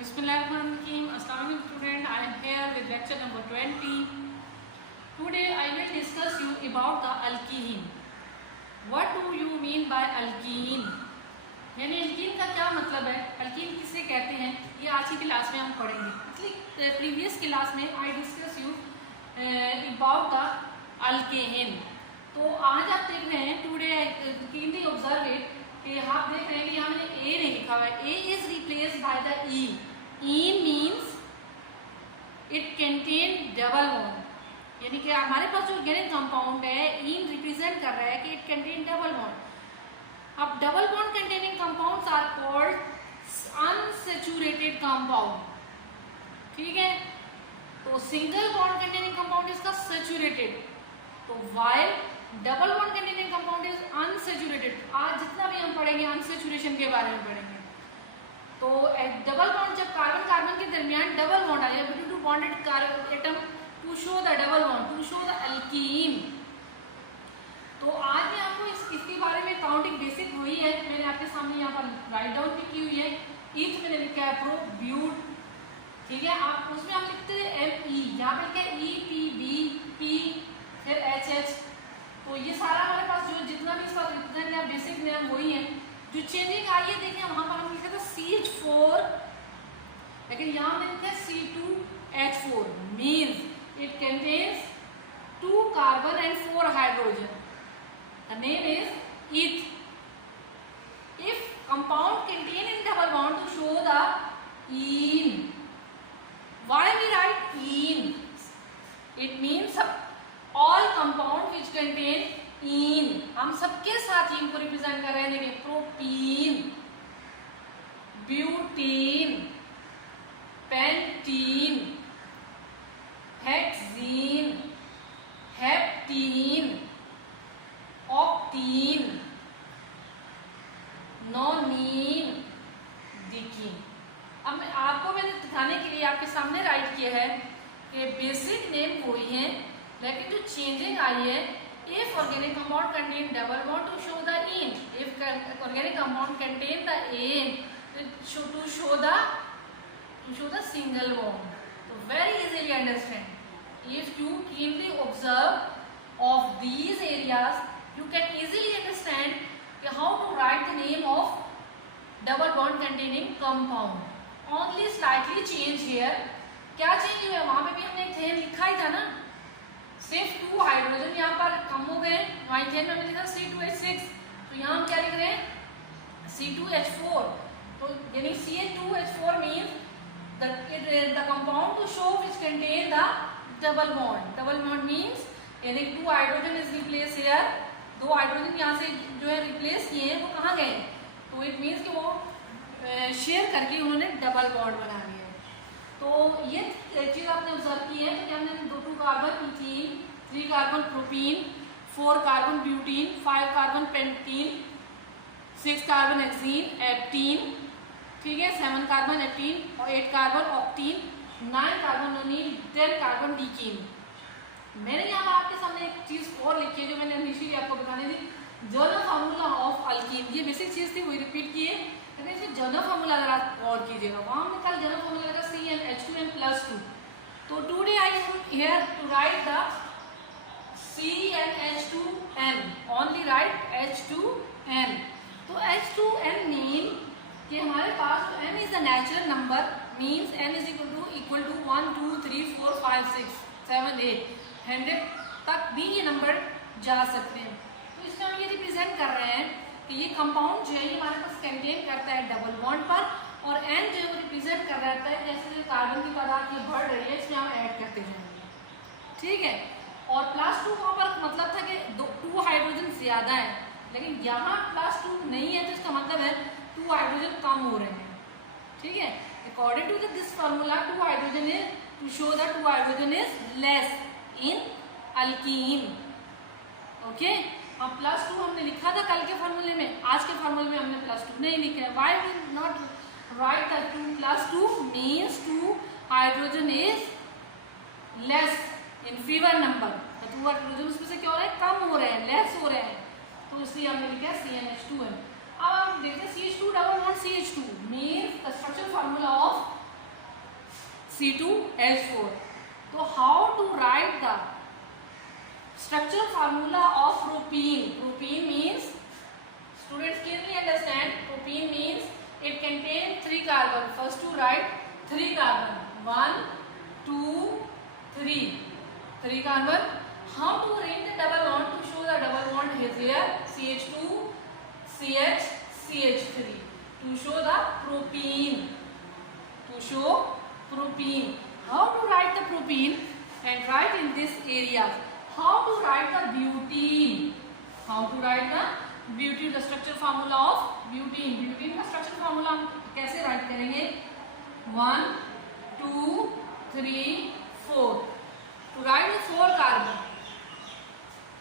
Bismillahirrahmanirrahim. Assalamu alaikum student. I am here with lecture number 20. Today I will discuss you about the alkene. What do you mean by alkene? यानी alkene का क्या मतलब है, alkene किसे कहते हैं, ये आज की क्लास में हम पढ़ेंगे. इसलिए प्रीवियस क्लास में I discuss you about the alkane. तो आज आप देख रहे हैं today keenly observe it कि आप देख रहे हैं कि यहाँ मैंने A नहीं लिखा हुआ है. A is replaced by the E. E means it contain double bond. यानी कि हमारे पास जो ऑर्गेनिक कंपाउंड है E रिप्रेजेंट कर रहा है कि it contain double bond. अब double bond containing compounds are called unsaturated compound. ठीक है, तो सिंगल बॉन्ड कंटेनिंग कंपाउंड इसका सैचुरेटेड. तो while double bond containing compound is unsaturated. आज जितना भी हम पढ़ेंगे अनसैचुरेशन के बारे में पढ़ेंगे. तो डबल बॉन्ड जब कार्बन कार्बन के दरमियान डबल बॉन्ड आया between two bonded atom to show the double bond, to show the alkene. तो आज मैं आपको इसके बारे में काउंटिंग बेसिक हुई है, मैंने आपके सामने यहाँ पर राइट डाउन भी की हुई है. ईच मैंने लिखा है प्रो ब्यूट. ठीक है, आप उसमें हम लिखते हैं ME, यहाँ पे लिखा है EPB फिर HH. तो ये सारा हमारे पास जो जितना भी इसका रिप्रेजेंट या बेसिक नेम वही है. जो चेंजिंग आई है देखिए वहां पर हम लिखा था CH4, लेकिन यहाँ हमने लिखा है C2H4. Means it contains 2 carbon and 4 hydrogen. The name is eth. If compound contain in double bond to show the ene. Why we write ene? It means all compound which contain ene. हम सबके साथ इन को represent कर रहे हैं. देखिए propene, butene, pentene, hexene, heptene, octene, nonene, decene. अब मैं आपको मैंने दिखाने के लिए आपके सामने राइट किया है कि बेसिक नेम वही है, लेकिन जो चेंजिंग आई है if organic compound contain double bond to show the in, if organic compound contain the in to show the single bond. So very easily understand. If you keenly observe of these areas, you can easily understand how to write the name of double bond containing compound. Only slightly change here. क्या change हुआ? वहां पे भी हमने ethane लिखा ही था ना, सिर्फ 2 हाइड्रोजन यहाँ पर कम हो गए. इथेन में हमने लिखा C2H6, तो यहाँ हम क्या लिख रहे हैं C2H4. तो यानी CH2H4 means the compound to show which contain the double bond. Double bond means यानी 2 hydrogen is replaced here. 2 hydrogen यहाँ से जो है रिप्लेस किए हैं वो कहाँ गए? तो इट मीन्स कि वो शेयर करके उन्होंने डबल बॉन्ड बना लिया. तो ये चीज आपने ऑब्जर्व की है. तो क्या हमने 2 carbon ethene, 3 carbon propene, 4 carbon butene, 5 carbon pentene, 6 carbon hexene, एटीन. ठीक है, 7 कार्बन एटीन और 8 carbon octene, 9 carbon nonene, 10 carbon decene. मैंने यहाँ आपके सामने एक चीज और लिखी है जो मैंने इनिशियली आपको बतानी थी. Journal formula of alkyne. ये बेसिक चीज थी, वही रिपीट किए. लेकिन इसमें जनरल फार्मूला अगर आप और कीजिएगा, वहां हमने कल जनरल फार्मूला लगा CnH2n+2. तो today I am here to write the CnH2n. Only write H2n. तो H2n मीन कि हमारे पास n is the natural number. Means n is equal to 1 2 3 4 5 6 7 8 100 तक भी ये नंबर जा सकते हैं. तो इसमें हम ये रिप्रेजेंट कर रहे हैं कि ये कंपाउंड जो है ये हमारे पास कंटेन करता है डबल बॉन्ड पर, और n जो है वो रिप्रेजेंट कर रहता है जैसे जैसे कार्बन की तादाद ये बढ़ रही है इसमें हम ऐड करते जाएंगे. ठीक है, और +2 वहाँ पर मतलब था कि 2 हाइड्रोजन ज्यादा है, लेकिन यहाँ +2 नहीं है तो इसका मतलब है 2 हाइड्रोजन कम हो रहे हैं. ठीक है, according to this formula 2 hydrogen is to show the 2 hydrogen is less in alkene. Okay, अब +2 हमने लिखा था कल के फार्मूले में, आज के फार्मूले में हमने +2 नहीं लिखा है. Why we not write the 2+2 means 2 hydrogen is less in fewer number. 2 hydrogen उसमें से क्या हो रहा है? कम हो रहे हैं, लेस हो रहे हैं. तो इसलिए हमने लिखा है CnH2n. अब हम देखते हैं CH2 double bond CH2 means the structural formula of C2H4. So how to write the structural formula of propene? Propene means, students clearly understand, propene means it contains 3 carbon. First to write 3 carbon. 1, 2, 3. 3 carbon. How to arrange the double bond to show the double bond is here CH2, CH, CH3 to show the propene. To show propene. How to write the propene and write in this area. How to write the butene? How to write the butene? The structure formula of butene. Butene का structure formula हम कैसे write करेंगे? 1, 2, 3, 4. To write the 4 carbon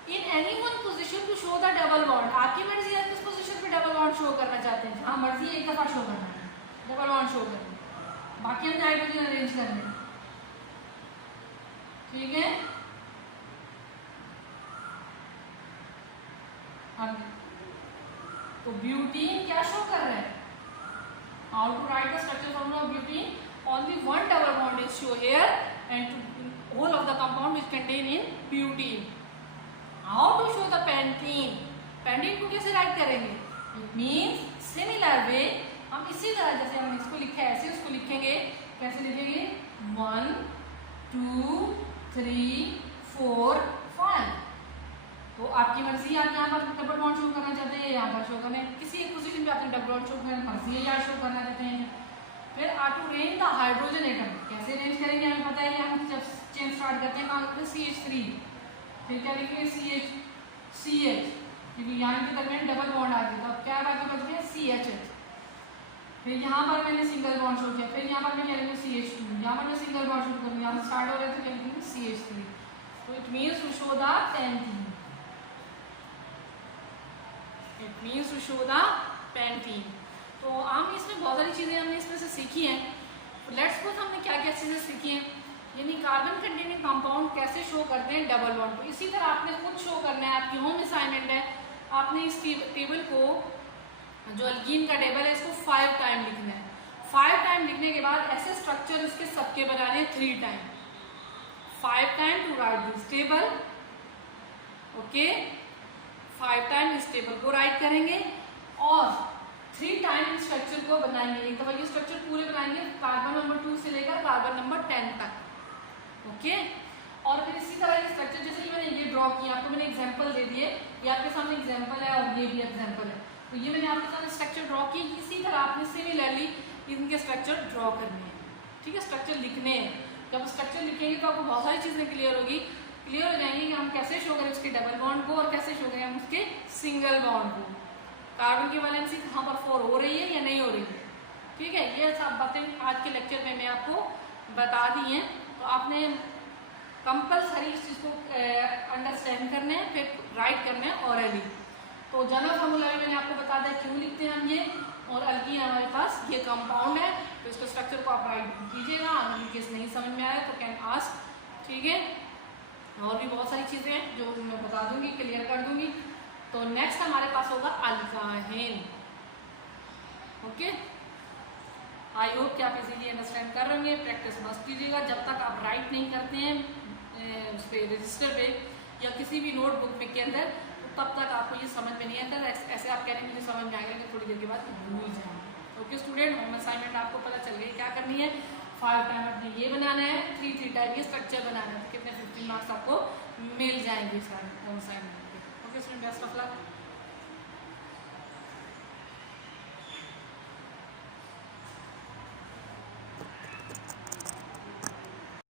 in any one position to show the double bond. आपकी मर्जी है किस position पे double bond show करना चाहते हैं. हाँ मर्जी एक दफा शो करना है, डबल बॉन्ड शो करना है, बाकी हम हाइड्रोजन अरेंज करने हैं. ठीक है. तो ब्यूटीन क्या शो कर रहे हैं? How to write the structure formula of butene? Only one double bond is show here and whole of the compound is contain in butene. How to show the pentene? Pentene को कैसे right करेंगे? It means similar way हम इसी तरह जैसे हमने इसको लिखा है ऐसे उसको लिखेंगे. कैसे लिखेंगे? 1, 2, 3, 4, 5. तो आपकी मर्जी है, आप यहाँ पर डबल बॉन्ड शो करना चाहते हैं, यहाँ पर शो करना है, किसी एक पोजीशन पे आपने डबल बॉन्ड शो करना मर्जी है, यहाँ शो करना चाहते हैं. फिर are to range the hydrogen atom. कैसे रेंज करेंगे हमें पता है कि हम जब चेन स्टार्ट करते हैं कहाँ लिखते हैं? CH3. फिर क्या लिखेंगे? CH, क्योंकि यहाँ के दरमियान डबल बॉन्ड आ गया. तो अब क्या बाकी बच गया? CH. फिर यहाँ पर मैंने सिंगल बॉन्ड शो किया. फिर यहाँ पर मैं क्या लिखूँगा? CH2. यहाँ पर मैं सिंगल बॉन्ड शो करूँगा. यहाँ स्टार्ट हो रहे थे क्या लिखेंगे? CH3. तो it means to show the pentene. It means to show the pentene. तो हम इसमें बहुत सारी चीज़ें हमने इसमें से सीखी हैं. लेट्स सपोज हमने क्या क्या चीज़ें सीखी हैं, यानी कार्बन कंटेनिंग कंपाउंड कैसे शो करते हैं डबल बॉन्ड को. इसी तरह आपने खुद शो करना है. आपकी होम असाइनमेंट है, आपने इस टेबल को, जो अल्कीन का टेबल है, इसको 5 टाइम लिखना है. 5 टाइम लिखने के बाद ऐसे स्ट्रक्चर इसके सबके बनाने 3 time. 5 time to write this table. Okay, 5 time इस टेबल को राइट करेंगे और 3 टाइम इस स्ट्रक्चर को बनाएंगे. एक दफा ये स्ट्रक्चर पूरे बनाएंगे कार्बन नंबर 2 से लेकर कार्बन नंबर 10 तक. ओके, और फिर इसी तरह ये स्ट्रक्चर जैसे कि मैंने ये ड्रॉ किया, आपको मैंने एग्जांपल दे दिए, ये आपके सामने एग्जांपल है और ये भी एग्जांपल है. तो ये मैंने आपके सामने स्ट्रक्चर ड्रॉ की. इसी तरह आपने सिमिलरली इनके स्ट्रक्चर ड्रॉ करने हैं. ठीक है, स्ट्रक्चर लिखने हैं. जब स्ट्रक्चर लिखेंगे तो आपको बहुत सारी चीज़ें क्लियर हो जाएंगी कि हम कैसे शो करें उसके डबल बॉन्ड को और कैसे शो करें हम उसके सिंगल बॉन्ड को. कार्बन की वैलेंसी कहाँ पर 4 हो रही है या नहीं हो रही है. ठीक है, ये सब बातें आज के लेक्चर में मैं आपको बता दी हैं. तो आपने कंपल्सरी इस चीज़ को अंडरस्टैंड करने हैं, फिर राइट करने हैं ऑरली. तो जनरल फार्मूला भी मैंने आपको बता दिया क्यों लिखते हैं हम ये, और अल्कीन हमारे पास ये कंपाउंड है. तो इसके स्ट्रक्चर को आप राइट कीजिएगा. अगर केस नहीं समझ में आया तो कैन आस्क. ठीक है, और भी बहुत सारी चीज़ें हैं जो मैं बता दूंगी, क्लियर कर दूंगी. तो नेक्स्ट हमारे पास होगा अल्काहेन. ओके, आई होप कि आप इजीली अंडरस्टैंड कर रहे हैं. प्रैक्टिस मस्त कीजिएगा. जब तक आप राइट नहीं करते हैं उस पर रजिस्टर पे या किसी भी नोटबुक में के अंदर, तो तब तक आपको ये समझ में नहीं आता. ऐसे आप कह रहे हैं मुझे समझ में आ गया, थोड़ी देर के बाद भूल जाएंगे. ओके स्टूडेंट, होम असाइनमेंट आपको पता चल गई क्या करनी है. 5 टाइम आपने ये बनाना है, 3 टाइम ये स्ट्रक्चर बनाना है. तो कितने 15 मार्क्स आपको मिल जाएंगे इस होम असाइनमेंट पे. Okay student, best of luck.